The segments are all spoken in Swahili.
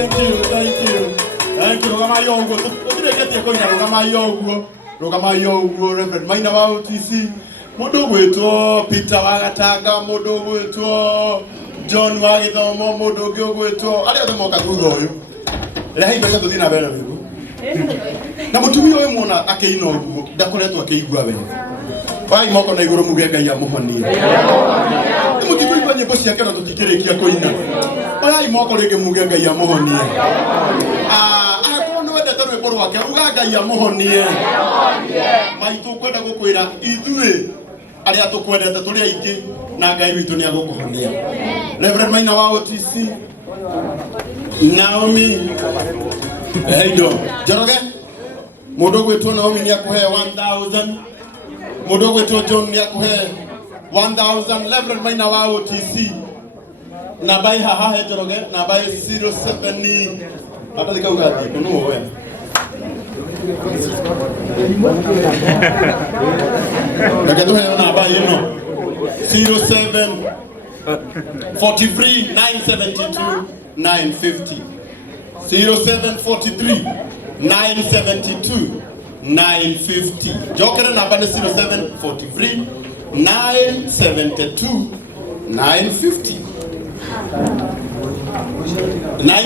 Thank you. Rugama yoguo. Tukire ketie koina rugama yoguo. Reverend Maina wa OTC. Mundu gwitwo Peter wa Gatanga, mundu gwitwo John wa Githomo, mundu ungi gwitwo ari othe moka thutha uyu. Rehe indo cia tuthina mbere bigu. Na mutumia uyu muona akiina uguo ndakoretwo akiigua wega. Wai moko na iguru muge Ngai amuhonie. Mutikuigua nyimbo ciake na tutikirikia kuina. Wai moko ringi muge Ngai amuhonie. Akorwo ni wendete rwimbo rwake ruga Ngai amuhonie. Maitu kwenda gukwira ithuĩ aria tukwendete turi aingi na Ngai witu ni agukuhonia. Reverend Maina wa OTC, Naomi Njoroge, mundu gwitwo Naomi ni akuhe 1000. Mundu gwitwo John ni akuhe 1000. Reverend Maina wa OTC na bai haha Njoroge na bai 07 atalika ugati kuno wewe Nagadu hayo na bai ino 07 43 972 950 0743 972 950. Jokera namba ni 0743 972 950 972 950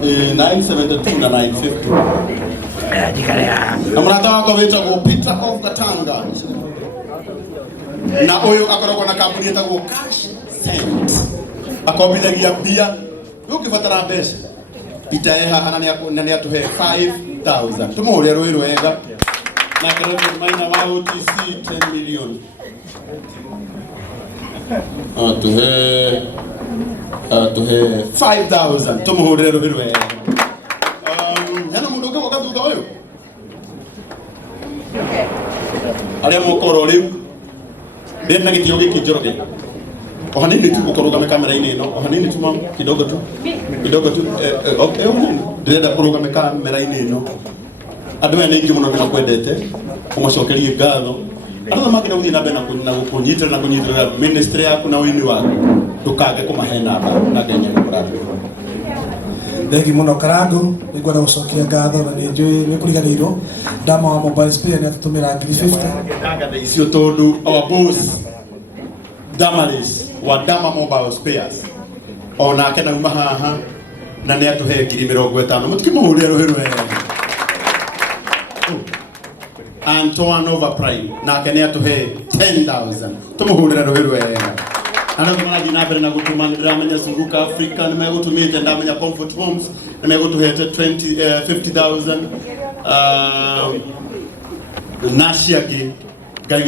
972 na 950. Amrata wako wetagwo Peter of Gatanga. Na uyu akoragwo na kampuni yetagwo Cash Send. Akombithagia mbia. Ukibatara mbeca. Peter haha na ni atuhe 5000. Tumuhure rwĩ rwega. Na Reverend Maina wa OTC 10 million. Atuhe 5000. Tumuhure rwĩ rwega. Hena mundu ũngĩ woka thutha ũyũ. Aria mukoro riu. Ndena gitio giki Njoroge. O hanini tu ukorugame kamera-ini ino. O hanini tu mama kidogo tu. Okay, ndenda kurugame kamera-ini ino. Andu ene ingi muno kwendete kumucokerie ngatho. Andu magina guthii na mbere na kunyitira ministry yaku na wini waku. Ndukage kumahena na Kenya Kurathima. Thengi muno Karangu, nĩngwenda gũcokia ngatho na nĩnjũĩ nĩkũriganĩirwo ndama wa mobile spare nĩatũtũmĩra 50. Icio tondu our boss Damaris wa Dama Mobile Spares onake nauma haha na nĩatuhe 50,000. Mũtikimuhũrĩre rũhĩ rwega. Antoine Overprime nake nĩatuhe 10,000. Tumuhũrĩre rũhĩ rwega. Ana kumarathi na mbere na gutuma ndĩramenya Sunguka Africa nĩmegutumĩte ndamenya Comfort Homes nĩmegutuhete 50,000. Naciagi Ngai